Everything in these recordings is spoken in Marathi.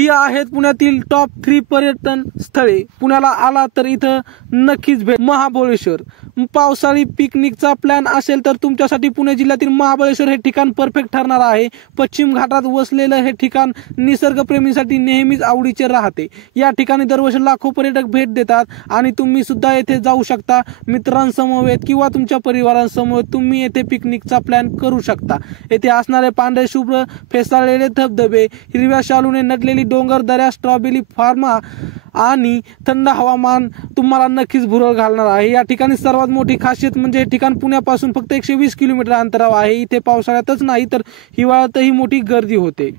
ही आहेत पुण्यातील टॉप 3 पर्यटन स्थळे। पुण्याला आला तर इथं नक्कीच भेट। महाबळेश्वर, पावसाळी पिकनिकचा प्लॅन असेल तर तुमच्यासाठी पुणे जिल्ह्यातील महाबळेश्वर हे ठिकाण परफेक्ट ठरणार आहे। पश्चिम घाटात वसलेलं हे ठिकाण निसर्गप्रेमींसाठी नेहमीच आवडीचे राहते। या ठिकाणी दरवर्षी लाखो पर्यटक भेट देतात आणि तुम्ही सुद्धा येथे जाऊ शकता। मित्रांसमवेत किंवा तुमच्या परिवारांसमवेत तुम्ही येथे पिकनिकचा प्लॅन करू शकता। येथे असणारे पांढरे शुभ्र फेसाळलेले धबधबे, हिरव्या शालूने नटलेली डोंगर दऱ्या, स्ट्रॉबेरी फार्म आणि थंड हवामान तुम्हाला नक्कीच भुरळ घालणार आहे। या ठिकाणी सर्वात मोठी खासियत म्हणजे हे ठिकाण पुण्यापासून फक्त 120 किलोमीटर अंतरावर आहे। इथे पावसाळ्यातच नाही तर हिवाळ्यातही मोठी गर्दी होते।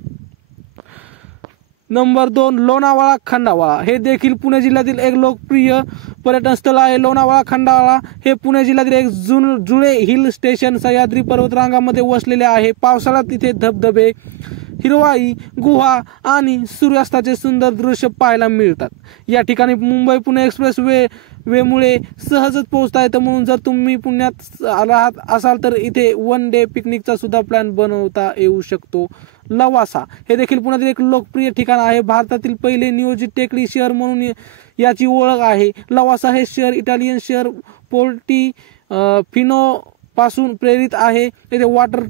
नंबर 2, लोणावळा खंडाळा। हे देखील पुणे जिल्ह्यातील एक लोकप्रिय पर्यटन स्थळ आहे। लोणावळा खंडाळा हे पुणे जिल्ह्यातील एक जुळे हिल स्टेशन सह्याद्री पर्वतरांगामध्ये वसलेले आहे। पावसाळ्यात इथे धबधबे, हिरवाई, गुहा आणि सूर्यास्ताचे सुंदर दृश्य पाहायला मिळतात। या ठिकाणी मुंबई पुणे एक्सप्रेस वेमुळे सहजच पोहोचता येतं, म्हणून जर तुम्ही पुण्यात राहत असाल तर इथे 1 डे पिकनिकचा सुद्धा प्लॅन बनवता येऊ शकतो। लवासा हे देखील पुण्यातील एक लोकप्रिय ठिकाण आहे। भारतातील पहिले नियोजित टेकडी शहर म्हणून याची ओळख आहे। लवासा हे शहर इटालियन शहर पोर्टोफिनो पासून प्रेरित आहे। येथे वॉटर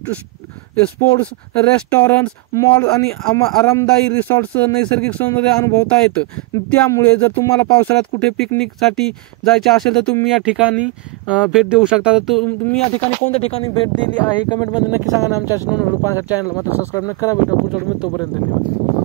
स्पोर्ट्स, रेस्टॉरंट्स, मॉल्स आणि आरामदायी रिसॉर्ट्स नैसर्गिक सौंदर्य अनुभवता येतं। त्यामुळे जर तुम्हाला पावसाळ्यात कुठे पिकनिकसाठी जायचे असेल तर तुम्ही या ठिकाणी भेट देऊ शकता। तर तुम्ही या ठिकाणी कोणत्या ठिकाणी भेट दिली आहे कमेंटमध्ये नक्की सांगा। आमच्या चॅनल मात्र सबस्क्राईब न करा। भेटू पुढच्या व्हिडिओमध्ये, तोपर्यंत धन्यवाद।